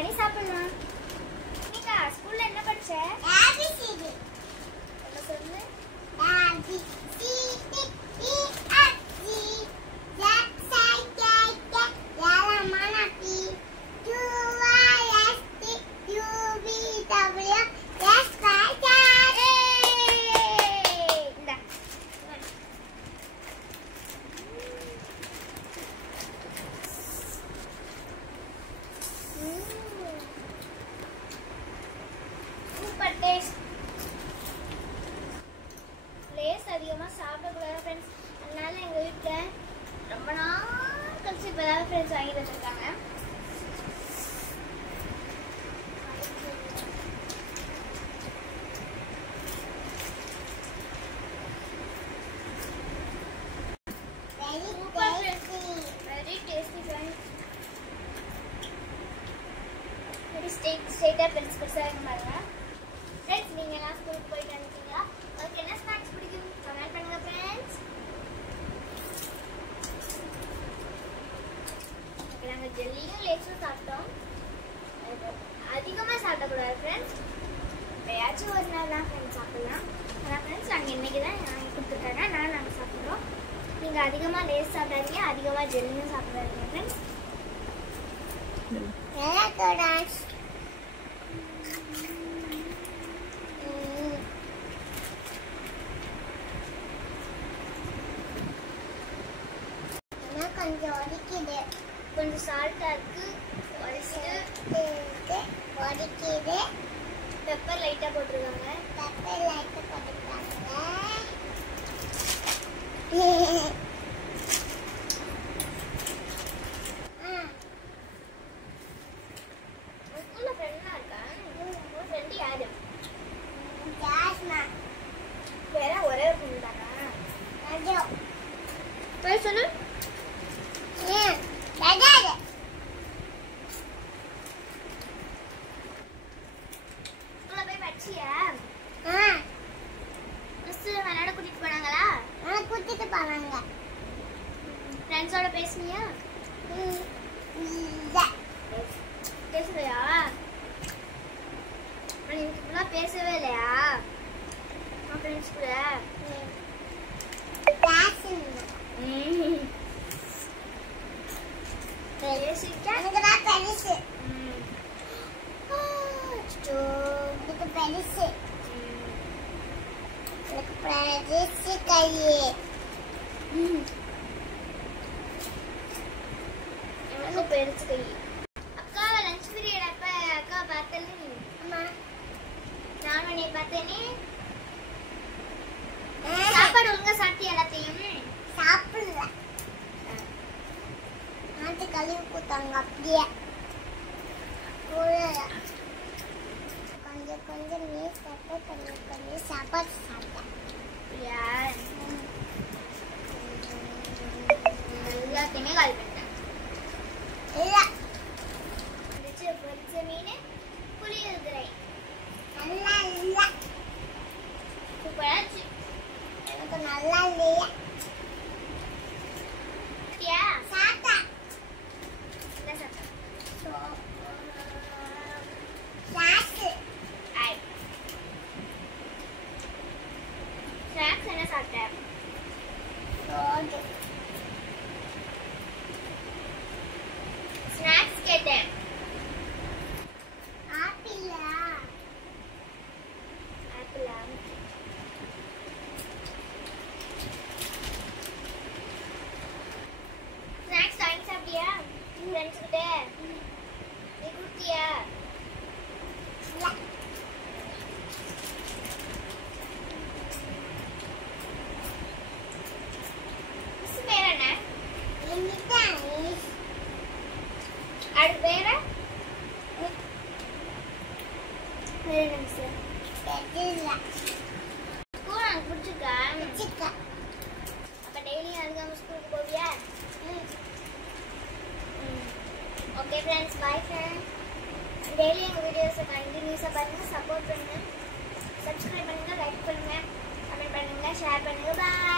பண்ணி சாப்பிடலாம். நீக்கா ஸ்கூல்ல என்ன படிச்ச? ABCD. என்ன சொல்லு? ABCD EFG லேஸ் அதிகமா சாப்பிடக்கூடாது ஃப்ரெண்ட்ஸ். அதனால எங்க வீட்டுல ரொம்ப நாள் கழிச்சு இப்பதான் ஃப்ரெண்ட்ஸ் வாங்கி வச்சிருக்காங்க. Very tasty friends. ஸ்ட்ரெயிட்டா பெருசா இருக்க பாருங்க ஃப்ரெண்ட்ஸ். நீங்க எல்லாம் ஸ்கூலுக்கு போயிட்டு வந்துட்டீங்களா? உங்களுக்கு என்ன ஸ்நாக்ஸ் பிடிக்கும் கமெண்ட் பண்ணுங்க ஃப்ரெண்ட்ஸ். நாங்கள் ஜெல்லியும் லேஸும் சாப்பிட்டோம். அதிகமாக சாப்பிடக்கூடாது ஃப்ரெண்ட்ஸ். எப்பயாச்சும் ஒரு நாள் தான் ஃப்ரெண்ட்ஸ் சாப்பிடலாம். ஆனால் ஃப்ரெண்ட்ஸ் நாங்கள் இன்றைக்கி தான் வாங்கி கொடுத்துருக்காங்க, அதனால் நாங்கள் சாப்பிட்றோம். நீங்கள் அதிகமாக லேஸ் சாப்பிடாதீங்க, அதிகமாக ஜெல்லியும் சாப்பிடாதீங்க ஃப்ரெண்ட்ஸ். கொஞ்சம் ஒடிக்குது, கொஞ்சம் சால்ட்டா இருக்கு, ஒடிக்குது. பெப்பர் லைட்டா போட்டுருக்காங்க. ஸ்கூல்ல ஃப்ரெண்ட்லாம் இருக்கா? உங்க ஃப்ரெண்ட் யாரு? வேற ஒரே ஒரு ஃப்ரெண்ட் தானா? பேர் சொல்லு. விளையாட கூட்டிட்டு போனாங்களா? கூட்டிட்டு போனாங்க. ஃப்ரெண்ட்ஸோட பேசுனியா? பேசலையா? நீங்க பேசவே இல்லையா ஃப்ரெண்ட்ஸ் கூட? அக்காவை லஞ்ச் பீரியட் அப்ப அக்கா பார்த்தல நான் உன்னை பார்த்தேனே. சாப்பாடு ஒழுங்கா சாப்பிட்டியா? எல்லாத்தையும் சாப்பிடல. நாட்டு கழுவி கொடுத்தாங்க அப்படியே. கொஞ்சம் கொஞ்சம் மீன் சாப்பிட்டு கொஞ்சம் கொஞ்சம் சாப்பாடு சாப்பிட்டேன். எல்லாத்தையுமே கால் பண்ணிட்டேன். பொரிச்ச மீன் புளியோதரை நல்லா இல்ல. சூப்பராச்சு. எனக்கு நல்லா இல்லையா? சாப்பிட்டா என்ன சாப்பிட்டா? ஸ்நாக்ஸ் என்ன சாப்பிட்டேன்? ஸ்நாக்ஸ் கேட்டேன். ஆப்பிளா? ஆப்பிளா? ஸ்நாக்ஸ் வாங்கி சாப்பிட்டியா ஃப்ரெண்ட்ஸ் கிட்ட? நீ குடுத்தியா? அடுத்து வேற ஸ்கூல் எனக்கு பிடிச்சிருக்கா? அப்ப டெய்லியும் அழுகாம ஸ்கூலுக்கு போவியா? Okay friends, bye friends. Daily எங்கள் வீடியோஸை கண்டினியூஸாக பாருங்கள், சப்போர்ட் பண்ணுங்கள், சப்ஸ்கிரைப் பண்ணுங்கள், லைக் பண்ணுங்கள், கமெண்ட் பண்ணுங்கள், ஷேர் பண்ணுங்கள். பாய்.